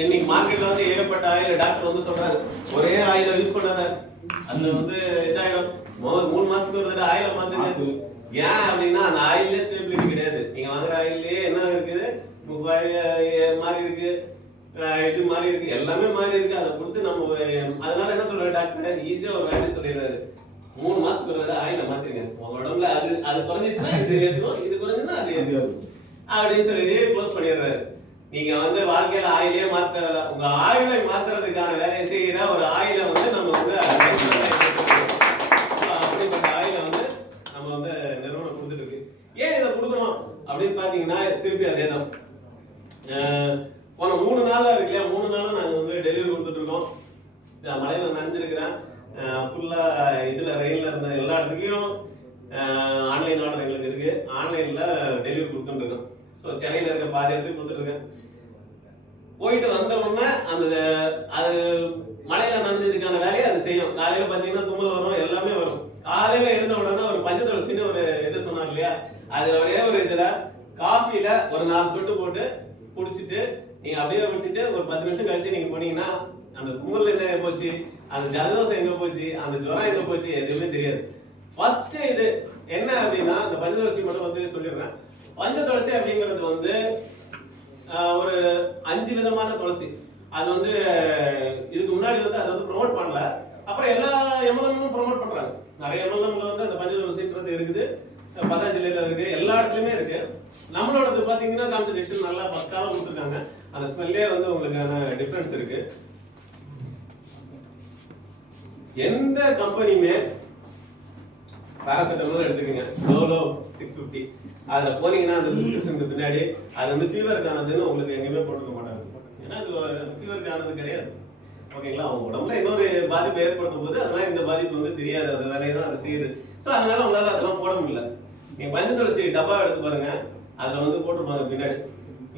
இன்னைக்கு மார்க்கெட்ல வந்து ஏகப்பட்ட ஆயில் டாக்டர் வந்து சொல்றாரு ஒரே ஆயில யூஸ் பண்ணாத அதுல வந்து இதாயிடும் 3 மாசத்துக்கு ஒரு தடவை ஆயில மாத்துங்க. ஏன் அப்படின்னா அந்த ஆயிலே ஸ்டேபிலிட்டி கிடையாது. நீங்க வாங்குற ஆயிலே என்ன இருக்குது மாறி இருக்கு, இது மாறி இருக்கு, எல்லாமே மாறி இருக்கு. அதை கொடுத்து நம்ம அதனால என்ன சொல்றாரு டாக்டர் ஈஸியா ஒரு வேலையை சொல்லிடுறாரு 3 மாசத்துக்கு ஒரு தடவை ஆயில மாத்துங்க. உங்க உடம்புல அது குறைஞ்சிச்சுன்னா இது ஏத்துக்கும், இது குறைஞ்சுன்னா அது ஏத்துக்கும் அப்படின்னு சொல்லி க்ளோஸ் பண்ணிடுறாரு. நீங்க வந்து வாழ்க்கையில ஆயிலே மாத்த உங்க ஆயிலை மாத்துறதுக்கான வேலையை செய்யற ஒரு ஆயிலை வந்து நம்ம வந்து அப்படிப்பட்ட ஆயிலை வந்து நம்ம வந்து நிறுவனம் கொடுத்துட்டு இருக்கு. ஏன் இதை கொடுக்கணும் அப்படின்னு பாத்தீங்கன்னா திருப்பி அதே தான். போன 3 நாளா இருக்கு இல்லையா, 3 நாளும் நாங்க வந்து டெலிவரி கொடுத்துட்டு இருக்கோம். மழையில நனைஞ்சிருக்கிறேன் ஃபுல்லா. இதுல ரெயின்ல இருந்த எல்லா இடத்துலயும் ஆன்லைன் ஆர்டர் எங்களுக்கு இருக்கு. ஆன்லைன்ல டெலிவரி கொடுத்துட்டு இருக்கோம். ஸோ சென்னையில இருக்க பாதி இடத்துக்கு கொடுத்துட்டு இருக்கேன். போயிட்டு வந்த உடனே அந்த அது மழையில நனைஞ்சதுக்கான வேலையை அது செய்யும். காலையில பாத்தீங்கன்னா தும்மல் வரும், எல்லாமே வரும். காலையில எழுந்த உடனே ஒரு பஞ்சதுளசின்னு ஒரு இது சொன்னார் இல்லையா, அது ஒரே ஒரு இதுல காஃபில ஒரு 4 சொட்டு போட்டு குடிச்சிட்டு நீங்க அப்படியே விட்டுட்டு ஒரு 10 நிமிஷம் கழிச்சு நீங்க போனீங்கன்னா அந்த தும்மல் என்ன போச்சு, அந்த ஜலதோஷம் எங்க போச்சு, அந்த ஜுரம் எங்க போச்சு, எதுவுமே தெரியாது. ஃபர்ஸ்ட் இது என்ன அப்படின்னா அந்த பஞ்சதுளசி மட்டும் வந்து சொல்லிடுறேன். பஞ்சதுளசி அப்படிங்கிறது வந்து ஒரு 5 விதமான துளசி. அது வந்து இதுக்கு முன்னாடி வந்து அதை வந்து ப்ரொமோட் பண்ணல. அப்புறம் எல்லா எம்எல்எம்மும் ப்ரொமோட் பண்றாங்க. நிறைய எம்எல்எம்ல வந்து அந்த பஞ்சதுளசின்றது இருக்குது, பதாஞ்சலியில இருக்கு, எல்லா இடத்துலயுமே இருக்கு. நம்மளோடது பாத்தீங்கன்னா கான்சன்ட்ரேஷன் நல்லா பக்காவா கொடுத்துருக்காங்க. அந்த ஸ்மெல்லே வந்து உங்களுக்கான டிஃபரன்ஸ் இருக்கு. எந்த கம்பெனியுமே பாராசெட்டமால் எடுத்துக்கங்க, டோலோ 650 அதுல போனீங்கன்னா அந்த பிரிஸ்கிரிப்ஷனுக்கு பின்னாடி அது வந்து ஃபீவருக்கானதுன்னு உங்களுக்கு எங்கேயுமே போட்டுக்க மாட்டாங்க. ஏன்னா அது ஃபீவருக்கானது கிடையாது. ஓகேங்களா, அவங்க உடம்புல இன்னொரு பாதிப்பு ஏற்படுத்தும் போது அதனால இந்த பாதிப்பு வந்து தெரியாது, அந்த வேலையை தான் அது செய்யுது. ஸோ அதனால உங்களால அதெல்லாம் போட முடியல. நீங்க பஞ்சதுளசி டப்பா எடுத்து பாருங்க, அதுல வந்து போட்டிருப்பாங்க பின்னாடி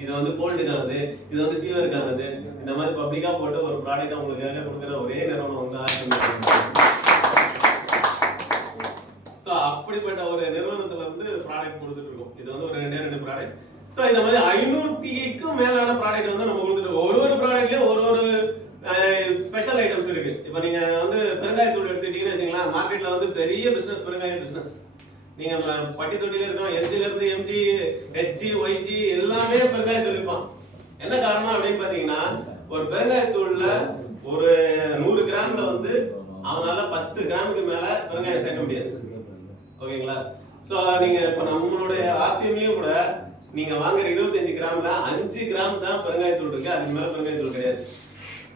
இது வந்து கோல்டுக்கானது, இது வந்து ஃபீவருக்கானது. இந்த மாதிரி பப்ளிக்கா போட்டு ஒரு ப்ராடக்ட் உங்களுக்கு கொடுக்குற ஒரே நிறுவனம் வந்து அப்படிப்பட்ட ஒரு நிறுவனத்துல வந்து ப்ராடக்ட் கொடுத்துட்டு இருக்கோம். இது வந்து ஒரு 2 ப்ராடக்ட். சோ இந்த மாதிரி 500க்கும் மேலான ப்ராடக்ட் வந்து நம்ம கொடுத்துட்டு இருக்கோம். ஒரு ப்ராடக்ட்லயும் ஒரு ஸ்பெஷல் ஐட்டம்ஸ் இருக்கு. இப்போ நீங்க வந்து பெருங்காயத்தூள் எடுத்துட்டீங்கன்னு வச்சுங்களா, மார்க்கெட்ல வந்து பெரிய பிசினஸ் பெருங்காய பிசினஸ். நீங்க பட்டி தொட்டில இருக்கோம், எல்ஜில இருந்து எம்ஜி, ஹெச்ஜி, ஒய்ஜி எல்லாமே பெருங்காயத்தூள் இருப்பான். என்ன காரணம் அப்படின்னு பாத்தீங்கன்னா, ஒரு பெருங்காயத்தூள்ல ஒரு 100 கிராம்ல வந்து அவனால 10 கிராமுக்கு மேல பெருங்காயம் சேர்க்க முடியாது. ஓகேங்களா, சோ நீங்க இப்ப நம்மளுடைய ஆர்சிஎம்லயும் கூட நீங்க வாங்குற 25 கிராம்ல 5 கிராம் தான் பெருங்காயத்தூள் இருக்கு, அதுக்கு மேல பெருங்காயத்தூள் கிடையாது.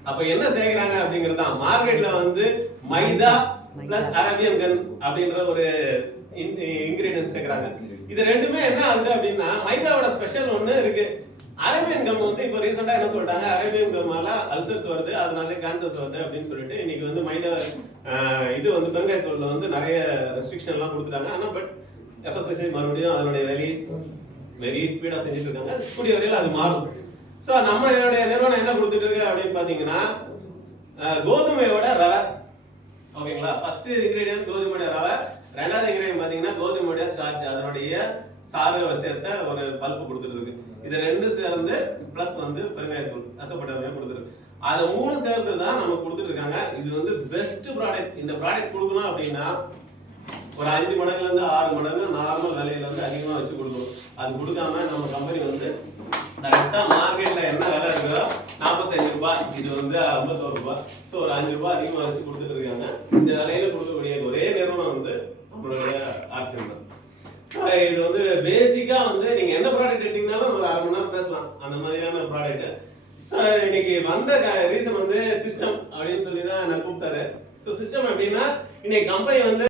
அப்ப என்ன செய்யறாங்க அப்படிங்கறதா, மார்க்கெட்ல வந்து மைதா பிளஸ் அரேபியன் கன் அப்படின்ற ஒரு இன்கிரிடியன்ஸ் சேர்க்கறாங்க. இது ரெண்டுமே என்ன ஆகுது அப்படின்னா, மைதாவோட ஸ்பெஷல் ஒண்ணு இருக்கு. அரேபியன் கம் வந்து இப்போ ரீசெண்டா என்ன சொல்லிட்டாங்க, அரேபியன் கம்மால அல்சர்ஸ் வருது, அதனால கேன்சர்ஸ் வருது அப்படின்னு சொல்லிட்டு இன்னைக்கு வந்து மைதா இது வந்து பெருங்காயத்தூள்ல வந்து நிறைய ரெஸ்ட்ரிக்ஷன் எல்லாம் கொடுத்துட்டாங்க. ஆனா பட் எஃப்எஸ்எஸ்ஐ மறுபடியும் அதனுடைய வேலையை வெரி ஸ்பீடா செஞ்சுட்டு இருக்காங்க. கூடிய வரையில அது மாறும். சோ நம்ம நிறுவனம் என்ன கொடுத்துட்டு இருக்கு அப்படின்னு பாத்தீங்கன்னா, கோதுமையோட ரவை. ஓகேங்களா, ஃபர்ஸ்ட் இன்கிரிடியன்ஸ் கோதுமையோட ரவை, ரெண்டாவது இன்கிரிடியன்ட் பாத்தீங்கன்னா கோதுமையோட ஸ்டார்ச், அதனுடைய சாறு சேர்த்த ஒரு பல்ப் கொடுத்துட்டு இருக்கு. இது 2 சேர்ந்து பிளஸ் வந்து பெருங்காயத்தூள் ரசப்பட்டவங்க கொடுத்துருக்கு. அதை 3 சேர்த்து தான் நம்ம கொடுத்துட்டு இருக்காங்க. இது வந்து பெஸ்ட் ப்ராடக்ட். இந்த ப்ராடக்ட் கொடுக்கணும் அப்படின்னா ஒரு 5 மடங்குல இருந்து 6 மடங்கு நார்மல் விலையில வந்து அதிகமா வச்சு கொடுக்கணும். அது கொடுக்காம நம்ம கம்பெனி வந்து கரெக்டா மார்க்கெட்ல என்ன விலை இருக்கோ 45 ரூபாய், இது வந்து 51 ரூபாய், ஸோ ஒரு 5 ரூபாய் அதிகமா வச்சு கொடுத்துட்டு இருக்காங்க. இந்த விலையில கொடுக்கக்கூடிய ஒரே நிறுவனம் வந்து நம்மளுடைய ஆர்சிஎம் தான். இது வந்து பேசிக்கா வந்து நீங்க என்ன ப்ராடக்ட் எடுத்தீங்கன்னாலும் ஒரு 1/2 மணி நேரம் பேசலாம், அந்த மாதிரியான ப்ராடக்ட். இன்னைக்கு வந்த ரீசன் வந்து சிஸ்டம் அப்படின்னு சொல்லி தான் நான் கூப்பிட்டாரு. ஸோ சிஸ்டம் அப்படின்னா இன்னைக்கு கம்பெனி வந்து